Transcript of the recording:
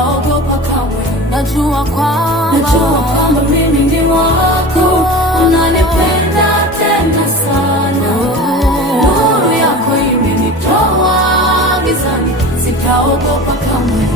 sitaogopa kamwe. Najua kwamba mimi ni wako, unanipenda tena sana. Nuru yako imenitoa gizani, sitaogopa kamwe.